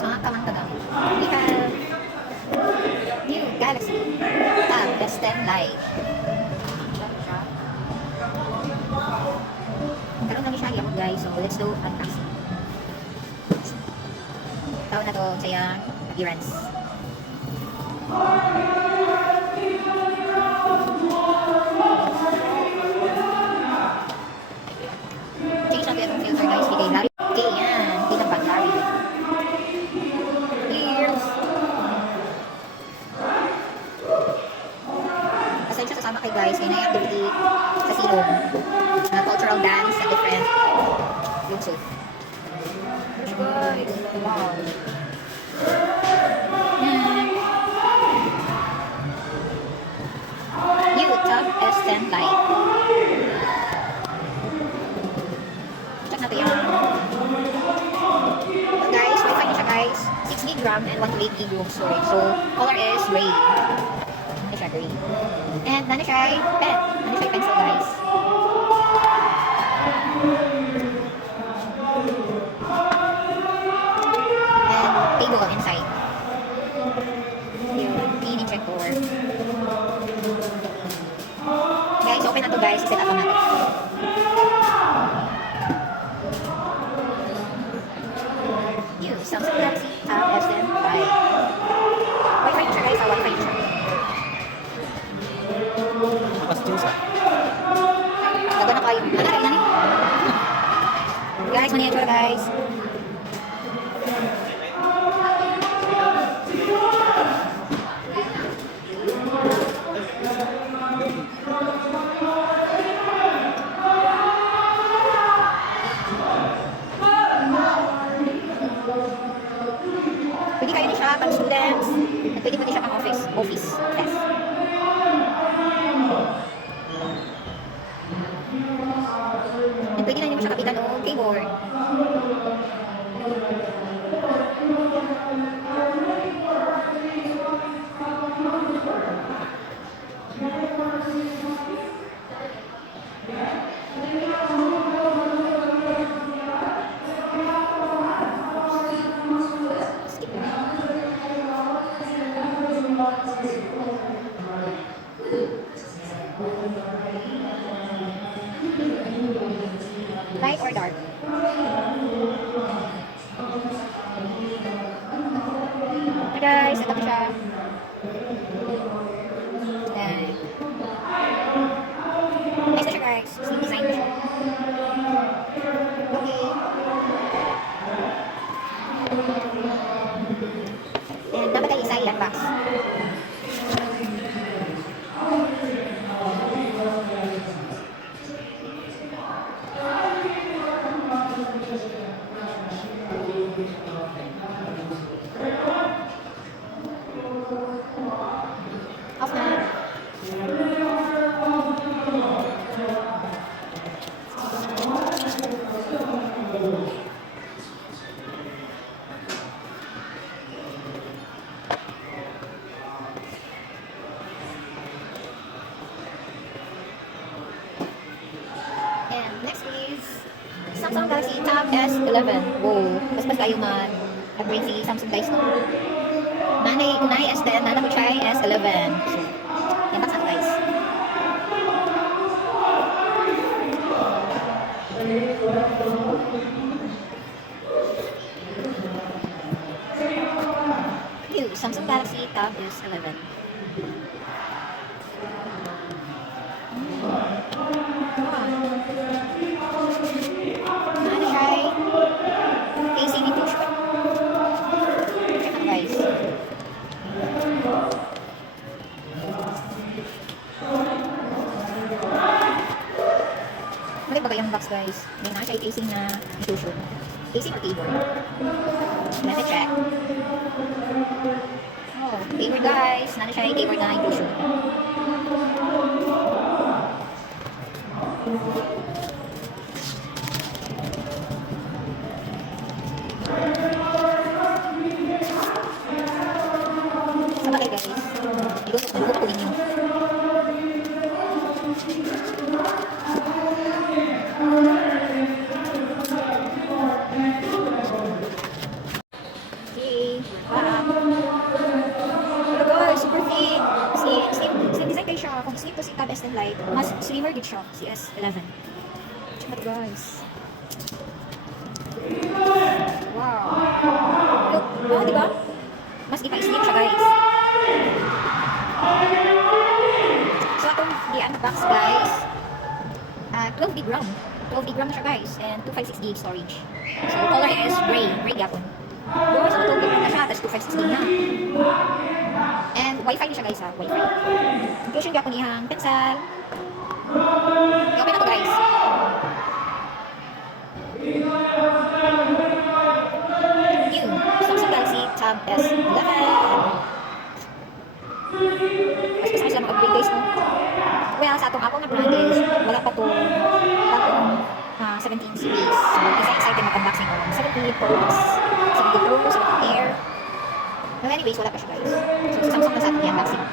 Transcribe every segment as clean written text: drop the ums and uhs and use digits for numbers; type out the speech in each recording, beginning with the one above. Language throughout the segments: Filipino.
guys, mga kamangtagang. We have new Galaxy Tab S10 Lite. Karoon kami siya ako guys, so let's do unboxing. Tawag na to sa yung appearance. Change natin yung filter guys, kay Larry. Okay, yan. Pinapag Larry. Here's. Pasensya sa sama kay guys, kaya na-activity sa silong. Cultural dance sa different YouTube. Guys, wow. New Tab S10 Lite. Check natin yan. Guys, Wi-Fi na siya guys. 6GB RAM and 128GB room storage. So, color is gray. Ano siya, gray. And nana siya pen. Nana siya pencil guys. Table inside. Yung cleaning check door. Guys, open na to guys. Set up na natin. Yung Samsung Galaxy Tab S10 Lite. Wi-Fi na siya guys. Wi-Fi na siya. Pas juice Lago na kayo. Ano na rin? Guys, miniature guys. Pwede kayo din siya pang students. At pwede siya pang office. Office. Yes. At pwede na naman siya kapitan o keyboard. Light or dark? Hey guys, ito po siya. Yan. Nice na siya guys. Sleek design na siya. Okay. And dapat ay isa i-unbox. Off na. And next is Samsung Galaxy Tab S11. Wow, mas kayo mag-upgrade si Samsung guys, no? Kunay S10, nana ko siya ay S11. So, yan box natin guys. New Samsung Galaxy Tab S11. Nana siya ay casing ito siya. Check na guys. Mali ba ba yung box guys? May nasa siya casing na isusun. Casing or keyboard? Let's check. Oh, keyboard guys. Nasa siya keyboard na isusun. Sa bagay guys, ilutot ko ninyo. Okay. extend light. Mas slimmer din siya, si S11. Check mo to, guys. Wow. Look, oh, diba? Mas ipa-slim siya, guys. So, itong i-unbox, guys. 12 gig RAM. 12 gig RAM na siya, guys. And 256 gig storage. So, color is gray. Gray gapon. Guys, 12 gig RAM na siya. Tapos 256 gig na. And Wi-Fi na siya, guys, ha. Wi-Fi. Inclusion gapon ihang pencil. I-open na to, guys. New Samsung Galaxy Tab S11. Mas mas lang mag-upgrade, guys, no? Well, sa atong Apple na brand is wala pa to bagong 17 series. So, kasi excited mag-unboxing ko. 17 Pro Max, 17 Pro, 17 Air. Well, anyways, wala pa siya, guys. So, sa Samsung na sa ating i-unboxing.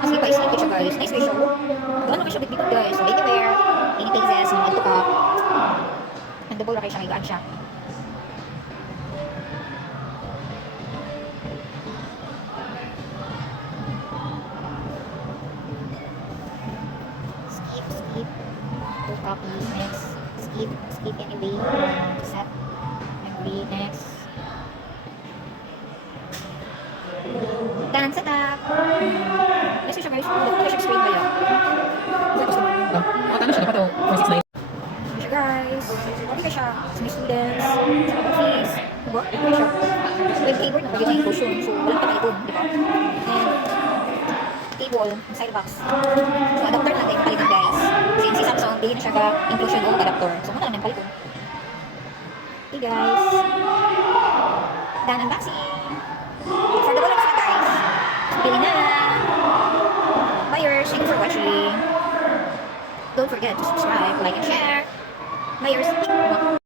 Mas ipa-isip ko siya, guys. Nice ratio. Doon naman siya bit-bitot, guys. So, anywhere, any places, mga ito ka. Handable na kayo siya, higaan siya. Skip. To copy, next. Skip anyway. Set. Agree, next. Done, set up. Yes, siya, guys. Ito siya screen ba yan? Ano siya dapat 469? Siya, guys. Okay ka siya. Sa mga students, sa mga office. Diba? Okay siya. With keyboard na pag yung cushion. So, walang pakalikod, di ba? And, cable, side box. So, adapter lang tayo palitan, guys. Since si Samsung, pili na siya ka inclusion o adapter. So, muna lang palitan. Okay, guys. Done unboxing. For the wall na guys. Pili na. Buyers, thank you for watching. Don't forget to subscribe, like, and share. Buyers.